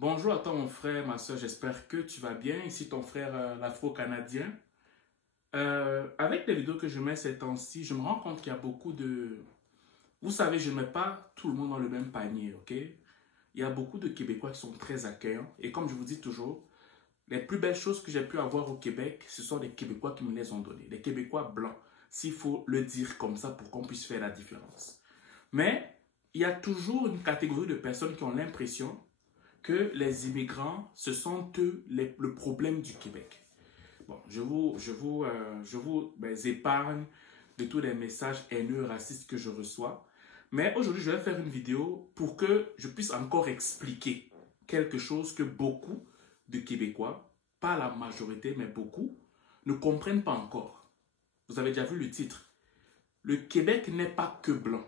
Bonjour à toi mon frère, ma soeur, j'espère que tu vas bien. Ici ton frère l'Afro-Canadien. Avec les vidéos que je mets ces temps-ci, je me rends compte qu'il y a beaucoup de... Vous savez, je ne mets pas tout le monde dans le même panier, ok? Il y a beaucoup de Québécois qui sont très accueillants. Et comme je vous dis toujours, les plus belles choses que j'ai pu avoir au Québec, ce sont les Québécois qui me les ont données. Les Québécois blancs, s'il faut le dire comme ça pour qu'on puisse faire la différence. Mais il y a toujours une catégorie de personnes qui ont l'impression que les immigrants, ce sont eux le problème du Québec. Bon, je vous épargne de tous les messages haineux, racistes que je reçois. Mais aujourd'hui, je vais faire une vidéo pour que je puisse encore expliquer quelque chose que beaucoup de Québécois, pas la majorité, mais beaucoup, ne comprennent pas encore. Vous avez déjà vu le titre. Le Québec n'est pas que blanc.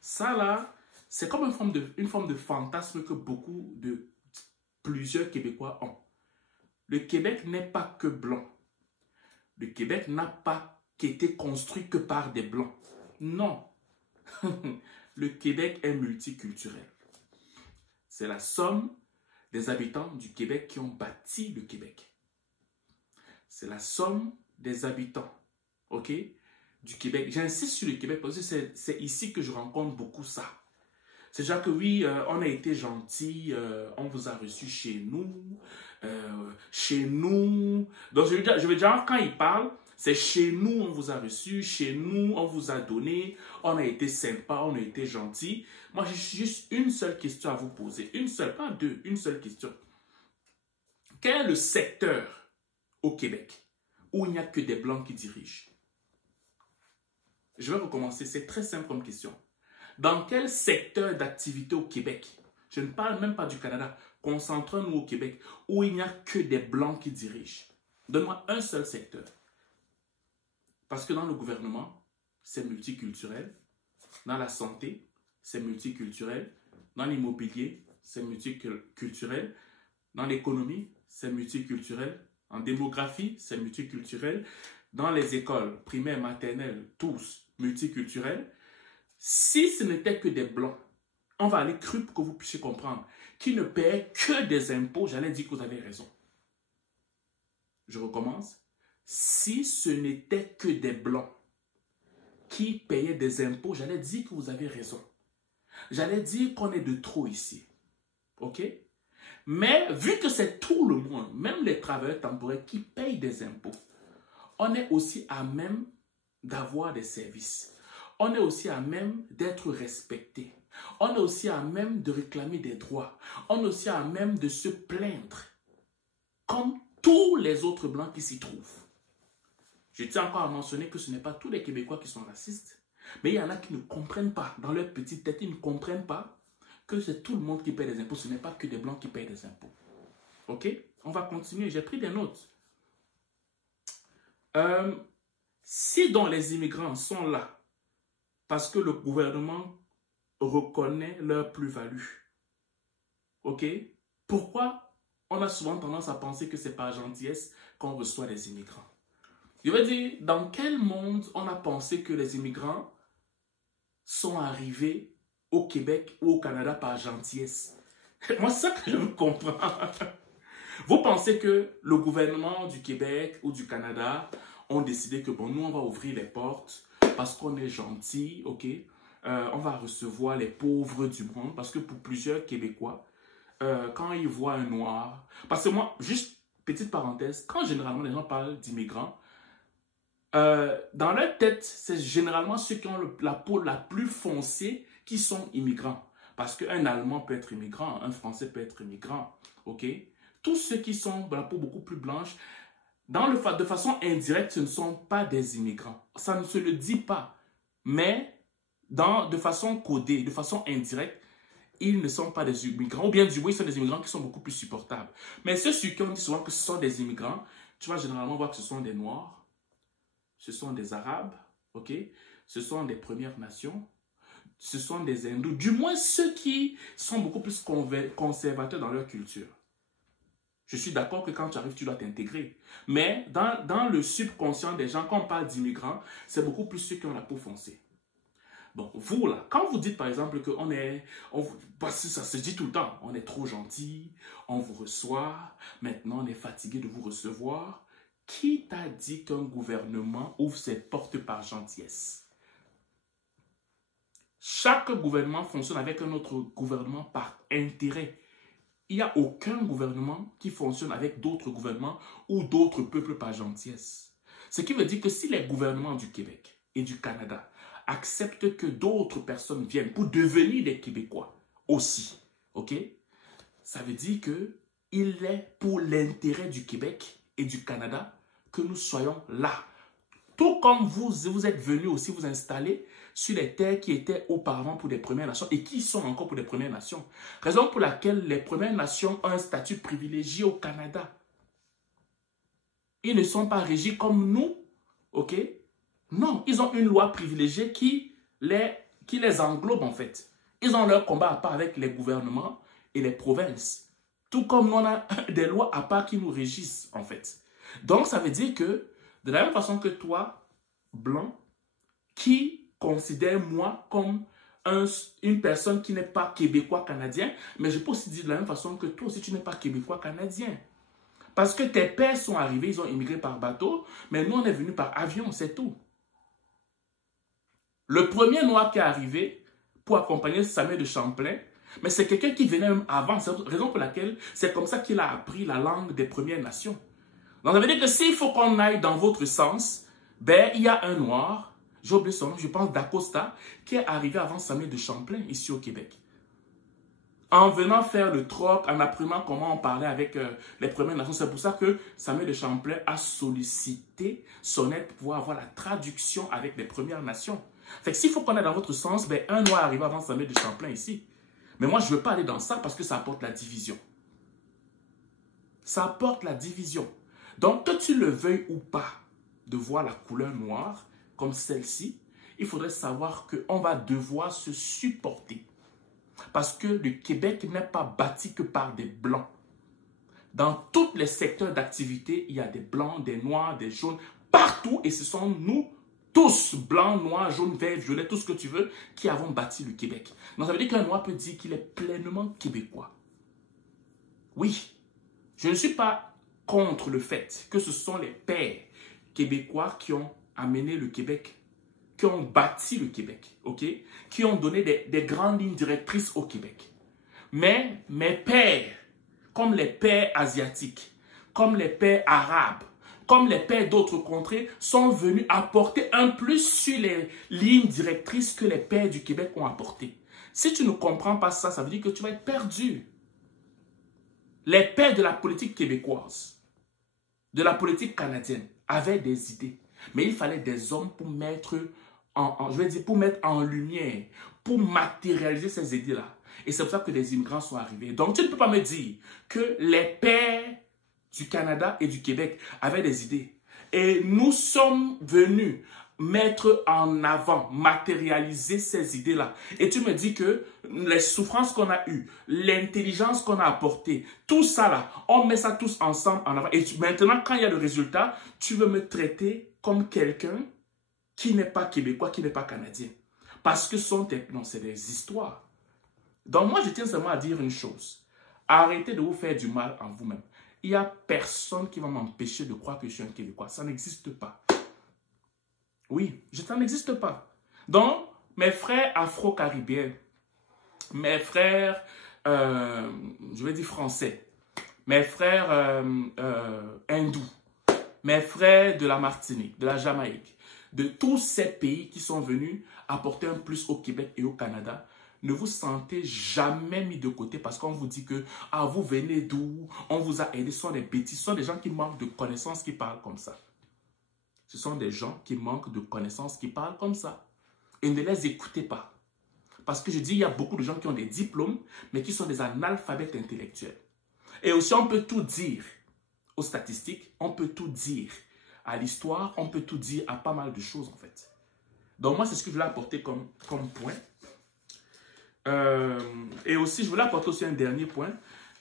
Ça là, c'est comme une forme de fantasme que plusieurs Québécois ont. Le Québec n'est pas que blanc. Le Québec n'a pas été construit que par des blancs. Non. Le Québec est multiculturel. C'est la somme des habitants du Québec qui ont bâti le Québec. C'est la somme des habitants, ok, du Québec. J'insiste sur le Québec parce que c'est ici que je rencontre beaucoup ça. C'est déjà que oui, on a été gentil, on vous a reçu chez nous. Donc je veux dire, quand ils parlent, c'est chez nous, on vous a reçu, chez nous, on vous a donné, on a été sympa, on a été gentil. Moi, j'ai juste une seule question à vous poser. Une seule, pas deux, une seule question. Quel est le secteur au Québec où il n'y a que des blancs qui dirigent? Je vais recommencer, c'est très simple comme question. Dans quel secteur d'activité au Québec, je ne parle même pas du Canada, concentrons-nous au Québec, où il n'y a que des blancs qui dirigent? Donne-moi un seul secteur. Parce que dans le gouvernement, c'est multiculturel. Dans la santé, c'est multiculturel. Dans l'immobilier, c'est multiculturel. Dans l'économie, c'est multiculturel. En démographie, c'est multiculturel. Dans les écoles primaires, maternelles, tous multiculturels. Si ce n'était que des blancs, on va aller cru pour que vous puissiez comprendre, qui ne paient que des impôts, j'allais dire que vous avez raison. Je recommence. Si ce n'était que des blancs qui payaient des impôts, j'allais dire que vous avez raison. J'allais dire qu'on est de trop ici. Ok? Mais vu que c'est tout le monde, même les travailleurs temporaires qui payent des impôts, on est aussi à même d'avoir des services. On est aussi à même d'être respecté. On est aussi à même de réclamer des droits. On est aussi à même de se plaindre. Comme tous les autres blancs qui s'y trouvent. Je tiens encore à mentionner que ce n'est pas tous les Québécois qui sont racistes. Mais il y en a qui ne comprennent pas. Dans leur petite tête, ils ne comprennent pas que c'est tout le monde qui paie des impôts. Ce n'est pas que des blancs qui payent des impôts. Ok? On va continuer. J'ai pris des notes. Si donc les immigrants sont là, parce que le gouvernement reconnaît leur plus-value. Ok? Pourquoi on a souvent tendance à penser que c'est par gentillesse qu'on reçoit les immigrants? Je veux dire, dans quel monde on a pensé que les immigrants sont arrivés au Québec ou au Canada par gentillesse? Moi, c'est ça que je ne comprends. Vous pensez que le gouvernement du Québec ou du Canada ont décidé que bon, nous, on va ouvrir les portes parce qu'on est gentil, ok? On va recevoir les pauvres du monde parce que pour plusieurs Québécois, quand ils voient un noir... Parce que moi, juste petite parenthèse, quand généralement les gens parlent d'immigrants, dans leur tête, c'est généralement ceux qui ont la peau la plus foncée qui sont immigrants. Parce qu'un Allemand peut être immigrant, un Français peut être immigrant, ok? Tous ceux qui sont de la peau beaucoup plus blanche, de façon indirecte, ce ne sont pas des immigrants. Ça ne se le dit pas. Mais de façon codée, de façon indirecte, ils ne sont pas des immigrants. Ou bien du moins, ils sont des immigrants qui sont beaucoup plus supportables. Mais ceux qui ont dit souvent que ce sont des immigrants, tu vas généralement voir que ce sont des Noirs, ce sont des Arabes, ok? Ce sont des Premières Nations, ce sont des Hindous. Du moins, ceux qui sont beaucoup plus conservateurs dans leur culture. Je suis d'accord que quand tu arrives, tu dois t'intégrer. Mais dans le subconscient des gens, quand on parle d'immigrants, c'est beaucoup plus ceux qui ont la peau foncée. Bon, vous là, quand vous dites par exemple que parce que ça se dit tout le temps, on est trop gentil, on vous reçoit, maintenant on est fatigué de vous recevoir. Qui t'a dit qu'un gouvernement ouvre ses portes par gentillesse? Chaque gouvernement fonctionne avec un autre gouvernement par intérêt. Il n'y a aucun gouvernement qui fonctionne avec d'autres gouvernements ou d'autres peuples par gentillesse. Ce qui veut dire que si les gouvernements du Québec et du Canada acceptent que d'autres personnes viennent pour devenir des Québécois aussi, ok? Ça veut dire qu'il est pour l'intérêt du Québec et du Canada que nous soyons là. Tout comme vous êtes venus aussi vous installer sur les terres qui étaient auparavant pour des Premières Nations et qui sont encore pour des Premières Nations. Raison pour laquelle les Premières Nations ont un statut privilégié au Canada. Ils ne sont pas régis comme nous, ok? Non, ils ont une loi privilégiée qui les englobe en fait. Ils ont leur combat à part avec les gouvernements et les provinces. Tout comme nous, on a des lois à part qui nous régissent en fait. Donc ça veut dire que de la même façon que toi, blanc, qui considère moi comme une personne qui n'est pas québécois-canadien, mais je peux aussi dire de la même façon que toi aussi tu n'es pas québécois-canadien. Parce que tes pères sont arrivés, ils ont immigré par bateau, mais nous on est venus par avion, c'est tout. Le premier noir qui est arrivé pour accompagner Samuel de Champlain, mais c'est quelqu'un qui venait même avant, c'est la raison pour laquelle c'est comme ça qu'il a appris la langue des Premières Nations. Donc ça veut dire que s'il faut qu'on aille dans votre sens, ben il y a un noir, j'ai oublié son nom, je pense d'Acosta, qui est arrivé avant Samuel de Champlain ici au Québec. En venant faire le troc, en apprenant comment on parlait avec les Premières Nations, c'est pour ça que Samuel de Champlain a sollicité son aide pour pouvoir avoir la traduction avec les Premières Nations. Fait que s'il faut qu'on aille dans votre sens, ben un noir arrive avant Samuel de Champlain ici. Mais moi je ne veux pas aller dans ça parce que ça apporte la division. Ça apporte la division. Donc, que tu le veuilles ou pas de voir la couleur noire comme celle-ci, il faudrait savoir qu'on va devoir se supporter. Parce que le Québec n'est pas bâti que par des blancs. Dans tous les secteurs d'activité, il y a des blancs, des noirs, des jaunes, partout. Et ce sont nous tous, blancs, noirs, jaunes, verts, violets, tout ce que tu veux, qui avons bâti le Québec. Donc, ça veut dire qu'un noir peut dire qu'il est pleinement québécois. Oui, je ne suis pas contre le fait que ce sont les pères québécois qui ont amené le Québec, qui ont bâti le Québec, ok? Qui ont donné des grandes lignes directrices au Québec. Mais mes pères, comme les pères asiatiques, comme les pères arabes, comme les pères d'autres contrées, sont venus apporter un plus sur les lignes directrices que les pères du Québec ont apportées. Si tu ne comprends pas ça, ça veut dire que tu vas être perdu. Les pères de la politique québécoise, de la politique canadienne, avaient des idées. Mais il fallait des hommes pour mettre pour mettre en lumière, pour matérialiser ces idées-là. Et c'est pour ça que les immigrants sont arrivés. Donc tu ne peux pas me dire que les pères du Canada et du Québec avaient des idées. Et nous sommes venus mettre en avant, matérialiser ces idées-là. Et tu me dis que les souffrances qu'on a eues, l'intelligence qu'on a apportée, tout ça là, on met ça tous ensemble en avant. Et maintenant, quand il y a le résultat, tu veux me traiter comme quelqu'un qui n'est pas québécois, qui n'est pas canadien. Parce que non, c'est des histoires. Donc moi, je tiens seulement à dire une chose. Arrêtez de vous faire du mal en vous-même. Il n'y a personne qui va m'empêcher de croire que je suis un Québécois. Ça n'existe pas. Oui, ça n'existe pas. Donc, mes frères afro-caribéens, mes frères, je vais dire français, mes frères hindous, mes frères de la Martinique, de la Jamaïque, de tous ces pays qui sont venus apporter un plus au Québec et au Canada, ne vous sentez jamais mis de côté parce qu'on vous dit que ah, vous venez d'où, on vous a aidé, ce sont des bêtises, ce sont des gens qui manquent de connaissances qui parlent comme ça. Ce sont des gens qui manquent de connaissances qui parlent comme ça. Et ne les écoutez pas. Parce que je dis, il y a beaucoup de gens qui ont des diplômes, mais qui sont des analphabètes intellectuels. Et aussi, on peut tout dire aux statistiques, on peut tout dire à l'histoire, on peut tout dire à pas mal de choses en fait. Donc moi, c'est ce que je voulais apporter comme point. Et aussi, je voulais apporter aussi un dernier point,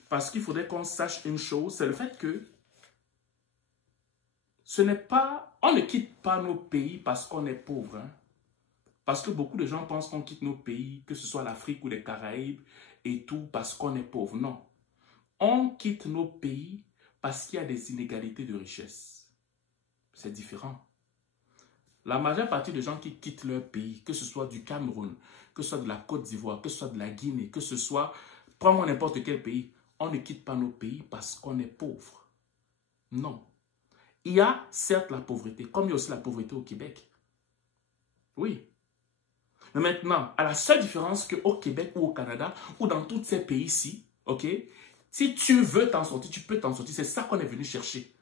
parce qu'il faudrait qu'on sache une chose, c'est le fait que ce n'est pas, on ne quitte pas nos pays parce qu'on est pauvre. Hein. Parce que beaucoup de gens pensent qu'on quitte nos pays, que ce soit l'Afrique ou les Caraïbes et tout, parce qu'on est pauvre. Non. On quitte nos pays parce qu'il y a des inégalités de richesse. C'est différent. La majeure partie des gens qui quittent leur pays, que ce soit du Cameroun, que ce soit de la Côte d'Ivoire, que ce soit de la Guinée, que ce soit, prends-moi n'importe quel pays, on ne quitte pas nos pays parce qu'on est pauvre. Non. Il y a certes la pauvreté, comme il y a aussi la pauvreté au Québec. Oui. Mais maintenant, à la seule différence qu'au Québec ou au Canada, ou dans tous ces pays-ci, ok, si tu veux t'en sortir, tu peux t'en sortir. C'est ça qu'on est venu chercher.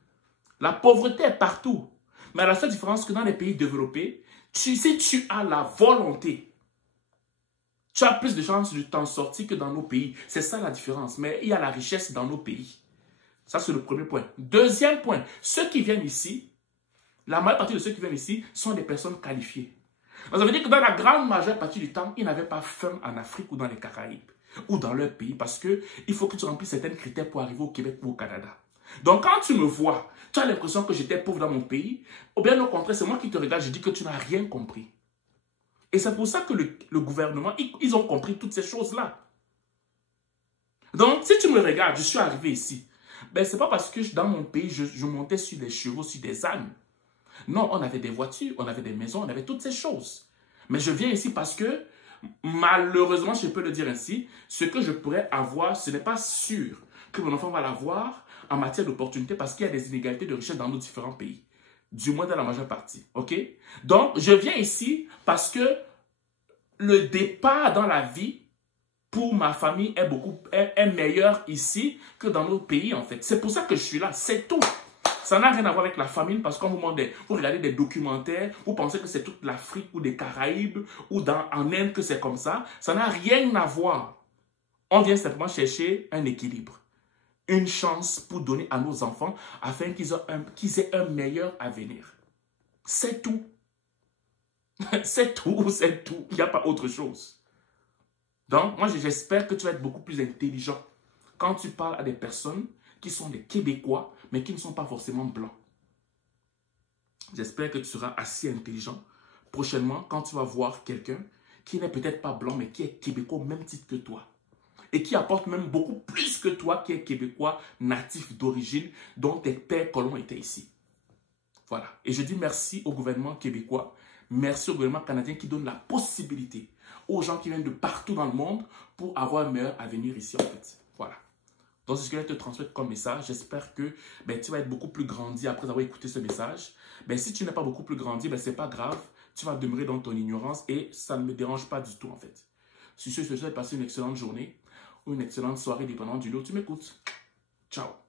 La pauvreté est partout. Mais à la seule différence que dans les pays développés, si tu as la volonté, tu as plus de chances de t'en sortir que dans nos pays. C'est ça la différence. Mais il y a la richesse dans nos pays. Ça, c'est le premier point. Deuxième point, ceux qui viennent ici, la majeure partie de ceux qui viennent ici sont des personnes qualifiées. Donc, ça veut dire que dans la grande majeure partie du temps, ils n'avaient pas faim en Afrique ou dans les Caraïbes ou dans leur pays parce qu'il faut que tu remplisses certains critères pour arriver au Québec ou au Canada. Donc, quand tu me vois, tu as l'impression que j'étais pauvre dans mon pays, ou bien au contraire, c'est moi qui te regarde, je dis que tu n'as rien compris. Et c'est pour ça que le gouvernement, ils ont compris toutes ces choses-là. Donc, si tu me regardes, je suis arrivé ici. Ben, ce n'est pas parce que dans mon pays, je montais sur des chevaux, sur des ânes. Non, on avait des voitures, on avait des maisons, on avait toutes ces choses. Mais je viens ici parce que, malheureusement, je peux le dire ainsi, ce que je pourrais avoir, ce n'est pas sûr que mon enfant va l'avoir en matière d'opportunités parce qu'il y a des inégalités de richesse dans nos différents pays. Du moins dans la majeure partie. Ok? Donc, je viens ici parce que le départ dans la vie pour ma famille est meilleur ici que dans nos pays, en fait. C'est pour ça que je suis là. C'est tout. Ça n'a rien à voir avec la famine parce qu'on vous demande, vous regardez des documentaires, vous pensez que c'est toute l'Afrique ou des Caraïbes ou en Inde que c'est comme ça. Ça n'a rien à voir. On vient simplement chercher un équilibre. Une chance pour donner à nos enfants afin qu'ils aient un meilleur avenir. C'est tout. C'est tout, c'est tout. Il n'y a pas autre chose. Donc, moi, j'espère que tu vas être beaucoup plus intelligent quand tu parles à des personnes qui sont des Québécois, mais qui ne sont pas forcément blancs. J'espère que tu seras assez intelligent prochainement quand tu vas voir quelqu'un qui n'est peut-être pas blanc, mais qui est Québécois au même titre que toi. Et qui apporte même beaucoup plus que toi, qui est Québécois natif d'origine, dont tes pères colons étaient ici. Voilà. Et je dis merci au gouvernement québécois, merci au gouvernement canadien qui donne la possibilité aux gens qui viennent de partout dans le monde pour avoir un meilleur avenir ici, en fait. Voilà. Donc, c'est ce que je vais te transmettre comme message. J'espère que tu vas être beaucoup plus grandi après avoir écouté ce message. Si tu n'es pas beaucoup plus grandi, ce n'est pas grave. Tu vas demeurer dans ton ignorance et ça ne me dérange pas du tout, en fait. Sur ce, je te souhaite de passer une excellente journée ou une excellente soirée dépendant du lieu où tu m'écoutes. Ciao.